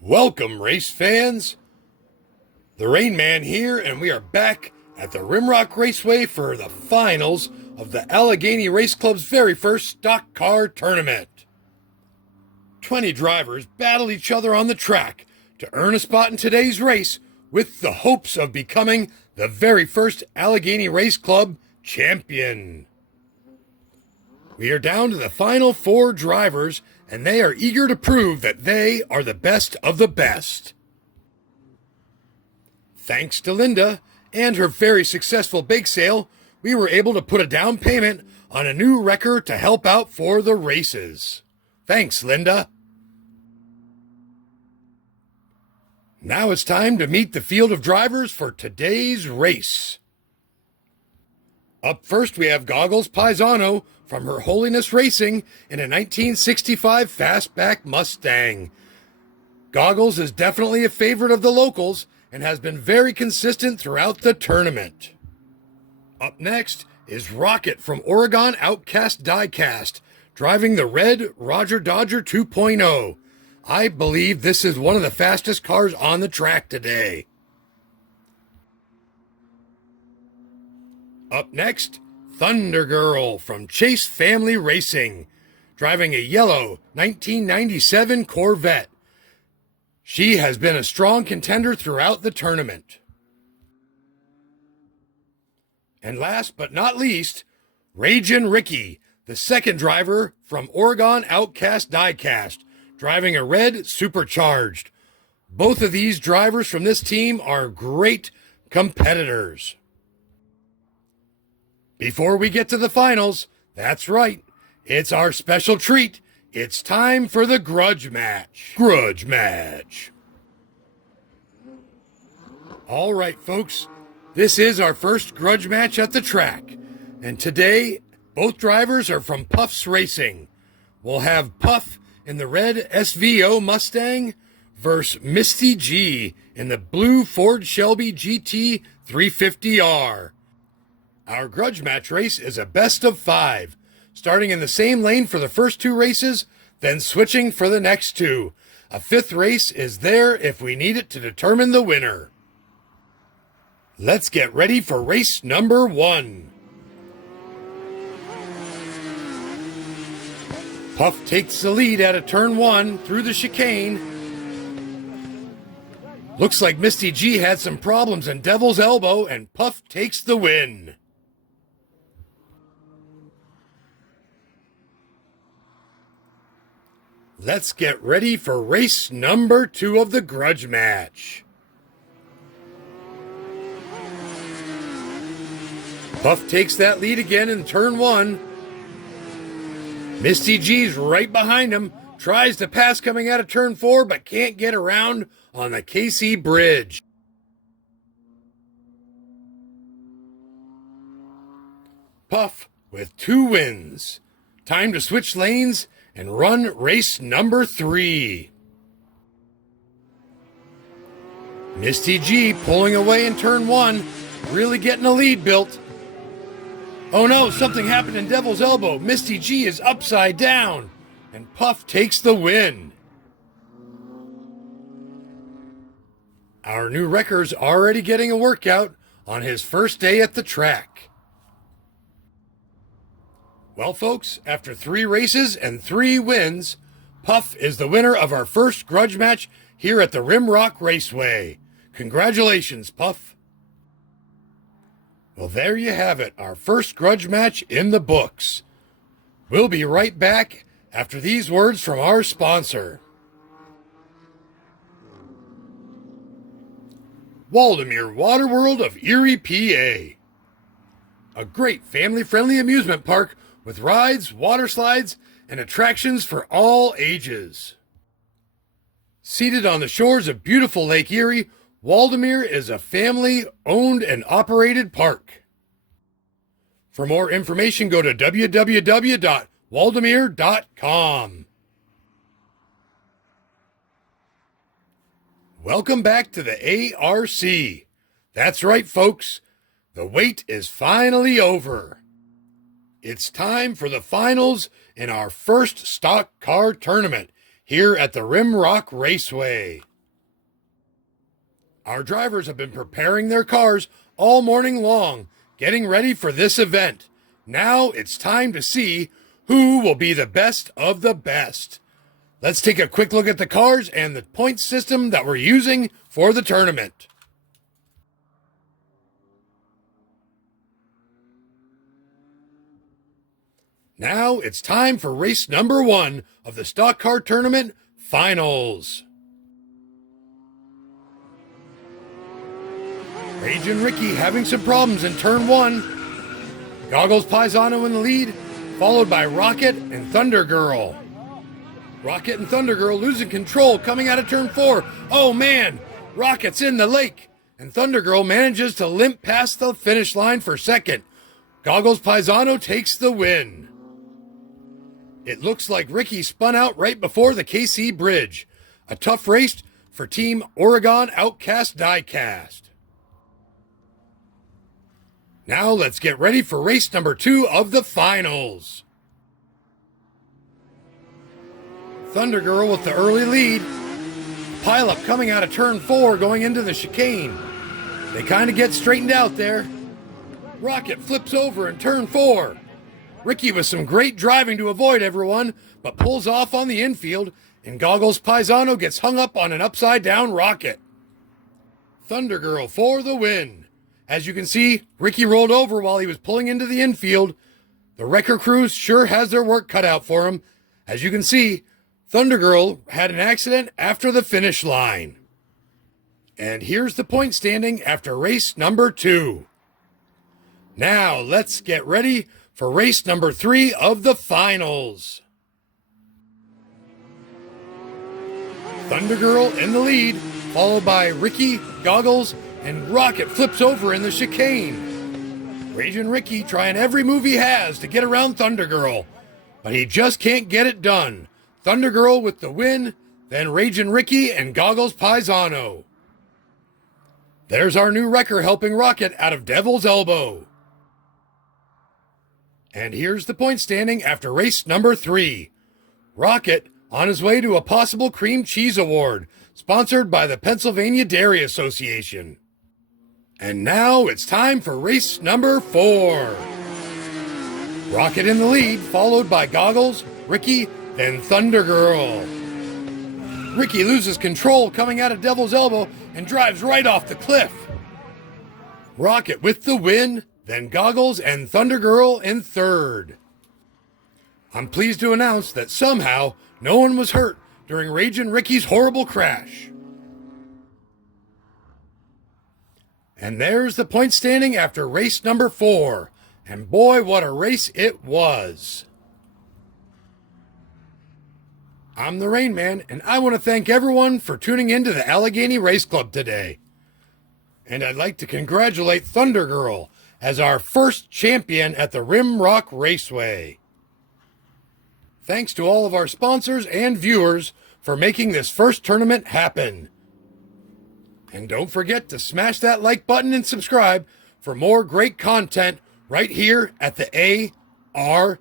Welcome, race fans. The Rain Man here, and we are back at the Rimrock Raceway for the finals of the Allegheny Race Club's very first stock car tournament. 20 drivers battle each other on the track to earn a spot in today's race with the hopes of becoming the very first Allegheny Race Club champion. We are down to the final 4 drivers, and they are eager to prove that they are the best of the best. Thanks to Linda and her very successful bake sale, we were able to put a down payment on a new wrecker to help out for the races. Thanks, Linda. Now it's time to meet the field of drivers for today's race. Up first, we have Goggles Paisano from Her Holiness Racing in a 1965 Fastback Mustang. Goggles is definitely a favorite of the locals and has been very consistent throughout the tournament. Up next is Rocket from Oregon Outcast Diecast, driving the red Roger Dodger 2.0. I believe this is one of the fastest cars on the track today. Up next, Thunder Girl from Chase Family Racing, driving a yellow 1997 Corvette. She has been a strong contender throughout the tournament. And last but not least, Ragin' Ricky, the second driver from Oregon Outcast Diecast, driving a red Supercharged. Both of these drivers from this team are great competitors. Before we get to the finals, that's right, it's our special treat. It's time for the Grudge match. Grudge match. All right, folks, this is our first Grudge match at the track. And today, both drivers are from Puff's Racing. We'll have Puff in the red SVO Mustang versus Misty G in the blue Ford Shelby GT 350R. Our Grudge match race is a best of 5, starting in the same lane for the first 2 races, then switching for the next 2. A 5th race is there if we need it to determine the winner. Let's get ready for race number 1. Puff takes the lead out of turn 1 through the chicane. Looks like Misty G had some problems in Devil's Elbow, and Puff takes the win. Let's get ready for race number 2 of the Grudge match. Puff takes that lead again in turn 1. Misty G's right behind him, tries to pass coming out of turn 4, but can't get around on the KC Bridge. Puff with 2 wins. Time to switch lanes and run race number 3. Misty G pulling away in turn 1, really getting a lead built. Oh no, something happened in Devil's Elbow. Misty G is upside down, and Puff takes the win. Our new wrecker's already getting a workout on his first day at the track. Well, folks, after 3 races and 3 wins, Puff is the winner of our first Grudge match here at the Rimrock Raceway. Congratulations, Puff. Well, there you have it, our first Grudge match in the books. We'll be right back after these words from our sponsor. Waldemere Waterworld of Erie, PA. A great family-friendly amusement park with rides, water slides, and attractions for all ages. Seated on the shores of beautiful Lake Erie, Waldemere is a family-owned and operated park. For more information, go to www.waldemere.com. Welcome back to the ARC. That's right, folks. The wait is finally over. It's time for the finals in our first stock car tournament here at the Rimrock Raceway. Our drivers have been preparing their cars all morning long, getting ready for this event. Now it's time to see who will be the best of the best. Let's take a quick look at the cars and the point system that we're using for the tournament. Now it's time for race number 1 of the stock car tournament finals. Rage and Ricky having some problems in turn 1. Goggles Paisano in the lead, followed by Rocket and Thunder Girl. Rocket and Thunder Girl losing control coming out of turn 4. Oh man, Rocket's in the lake, and Thunder Girl manages to limp past the finish line for second. Goggles Paisano takes the win. It looks like Ricky spun out right before the KC Bridge. A tough race for Team Oregon Outcast Diecast. Now let's get ready for race number 2 of the finals. Thunder Girl with the early lead. Pileup coming out of turn 4 going into the chicane. They kind of get straightened out there. Rocket flips over in turn 4. Ricky with some great driving to avoid everyone, but pulls off on the infield, and Goggles Paisano gets hung up on an upside-down Rocket. Thunder Girl for the win. As you can see, Ricky rolled over while he was pulling into the infield. The Wrecker Crew sure has their work cut out for him. As you can see, Thunder Girl had an accident after the finish line. And here's the point standing after race number 2. Now let's get ready for race number 3 of the finals. Thunder Girl in the lead, followed by Ricky, Goggles, and Rocket flips over in the chicane. Rage and Ricky trying every move he has to get around Thunder Girl, but he just can't get it done. Thunder Girl with the win, then Rage and Ricky and Goggles Paisano. There's our new wrecker helping Rocket out of Devil's Elbow. And here's the point standing after race number 3. Rocket on his way to a possible cream cheese award, sponsored by the Pennsylvania Dairy Association. And now it's time for race number 4. Rocket in the lead, followed by Goggles, Ricky, then Thunder Girl. Ricky loses control coming out of Devil's Elbow and drives right off the cliff. Rocket with the win, then Goggles and Thunder Girl in third. I'm pleased to announce that somehow no one was hurt during Rage and Ricky's horrible crash. And there's the point standing after race number 4. And boy, what a race it was. I'm the Rain Man, and I want to thank everyone for tuning into the Allegheny Race Club today. And I'd like to congratulate Thunder Girl as our first champion at the Rimrock Raceway. Thanks to all of our sponsors and viewers for making this first tournament happen. And don't forget to smash that like button and subscribe for more great content right here at the ARC.